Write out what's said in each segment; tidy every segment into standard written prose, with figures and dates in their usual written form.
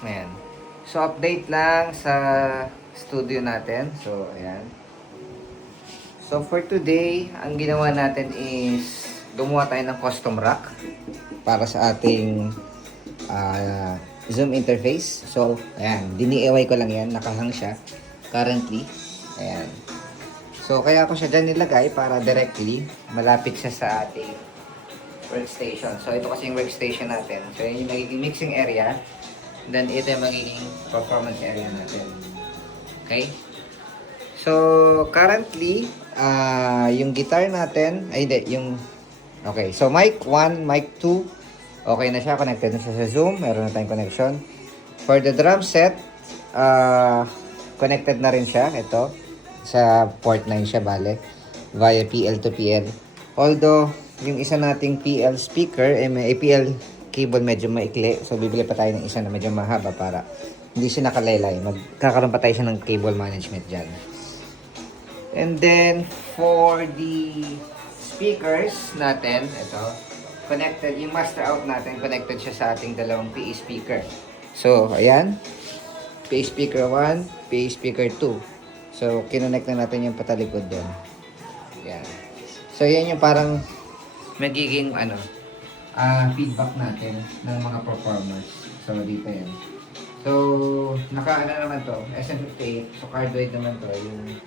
Ayan. So, update lang sa studio natin. So, ayan. So, for today, ang ginawa natin is gumawa tayo ng custom rack para sa ating ah, Zoom interface. So, ayan. Dini-EY ko lang yan. Nakahang siya currently. Ayan. So, kaya ko siya dyan nilagay para directly malapit siya sa ating workstation. So, ito kasi yung workstation natin. So, yun yung magiging mixing area. Then, ito yung magiging performance area natin. Okay? So, currently, yung guitar natin, ay hindi, yung, okay. So, mic 1, mic 2, okay na siya. Connected na siya sa Zoom. Meron na tayong connection. For the drum set, connected na rin siya. Ito. Sa port 9 siya, bale. Via PL to PL. Although, yung isa nating PL speaker, may PL cable medyo maikli. So, bibili pa tayo ng isa na medyo mahaba para hindi siya nakalaylay. Magkakaroon pa tayo siya ng cable management dyan. And then, for the speakers natin, ito, connected, yung master out natin, connected siya sa ating dalawang PA speaker. So, ayan. PA speaker 1, PA speaker 2. So, kinonect na natin yung patalikod doon. Ayan. So, yan yung parang magiging, feedback natin ng mga performers. So, dito yan. So, naman to, SM58. So, cardioid naman to, yung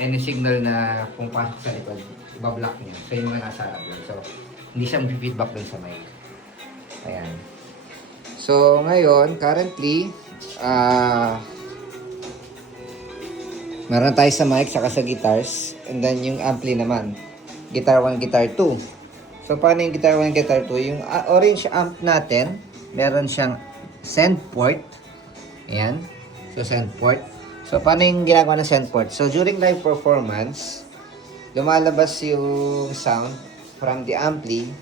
any signal na pumapasok sa likod, ibablock niya. So, yung mga nasa harap yun. So, hindi siya mag-feedback dun sa mic. Ayan. So, ngayon, currently, meron tayo sa mic, saka sa guitars. And then, yung ampli naman. Guitar 1, guitar 2. So, paano yung guitar 1, guitar 2? Yung orange amp natin, meron siyang send port. Ayan. So, send port. So, paano yung ginagawa ng send port? So, during live performance, lumalabas yung sound from the ampli.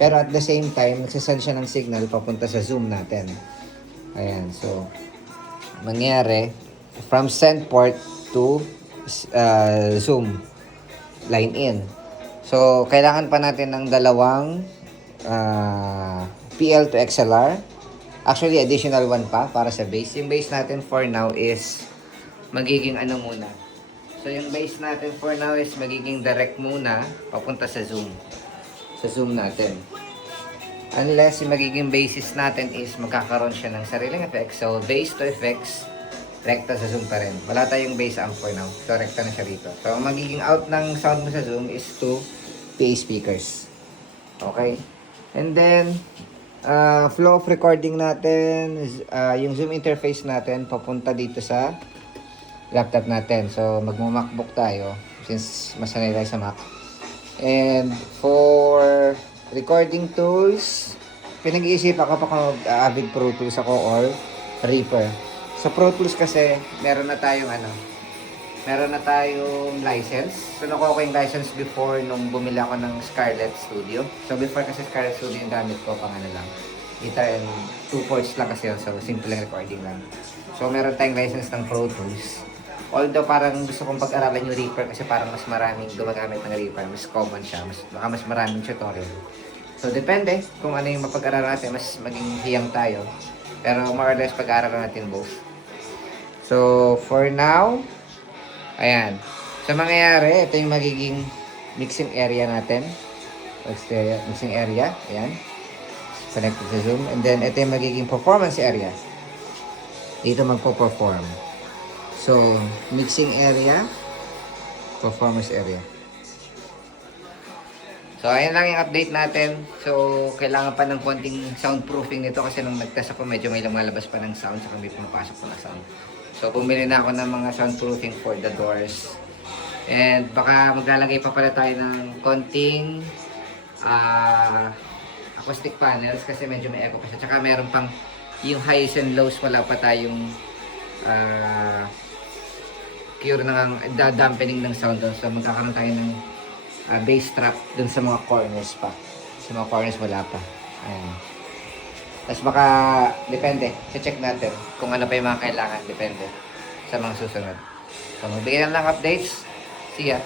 Pero at the same time, nagsasend siya ng signal papunta sa Zoom natin. Ayan. So, mangyari, from send port to Zoom line in. So, kailangan pa natin ng dalawang PL to XLR. Actually, additional one pa para sa bass. Yung bass natin for now is magiging muna. So, yung bass natin for now is magiging direct muna papunta sa Zoom. Sa Zoom natin. Unless yung magiging basis natin is magkakaroon siya ng sariling effects. So, bass to effects, rekta sa Zoom pa rin. Wala tayong bass amp for now. So, rekta na siya rito. So, magiging out ng sound mo sa Zoom is to PA speakers. Okay? And then, flow of recording natin, yung Zoom interface natin, papunta dito sa laptop natin. So, magmo-MacBook tayo since masanay tayo sa Mac. And for recording tools, pinag-iisipan ko pa kung Avid Pro Tools ako or Reaper. Sa Pro Tools kasi, meron na tayong license. So, nakuha ko yung license before nung bumili ako ng Scarlett Studio. So, before kasi Scarlett Studio yung gamit ko, lang. Guitar and 2 ports lang kasi yun. So, simple lang recording lang. So, meron tayong license ng Pro Tools. Although, parang gusto kong pag-aralan yung Reaper kasi parang mas maraming gumagamit ng Reaper. Mas common siya. Mas maraming tutorial. So, depende kung ano yung mapag-aralan natin. Mas maging hiyang tayo. Pero, more or less, pag-aralan natin both. So, for now, ayan. So, mangyayari, ito yung magiging mixing area natin. Mixing area. Ayan. Connected sa Zoom. And then, ito yung magiging performance area. Dito magpo-perform. So, mixing area, performance area. So, ayan lang yung update natin. So, kailangan pa ng konting soundproofing nito kasi nung nagtest ako, medyo may lumalabas pa ng sound saka may pumapasok pa ng sound. So, bumili na ako ng mga soundproofing for the doors. And baka maglalagay pa pala tayo ng konting acoustic panels kasi medyo may echo pa siya. Tsaka meron pang yung highs and lows, wala pa tayong cure ng dampening ng sound doon. So, magkakaroon tayo ng bass trap dun sa mga corners pa. Sa mga corners wala pa. Ayan. Tapos baka, depende. Check natin kung ano pa yung mga kailangan. Depende sa mga susunod. So, magbigay lang ng updates. See ya.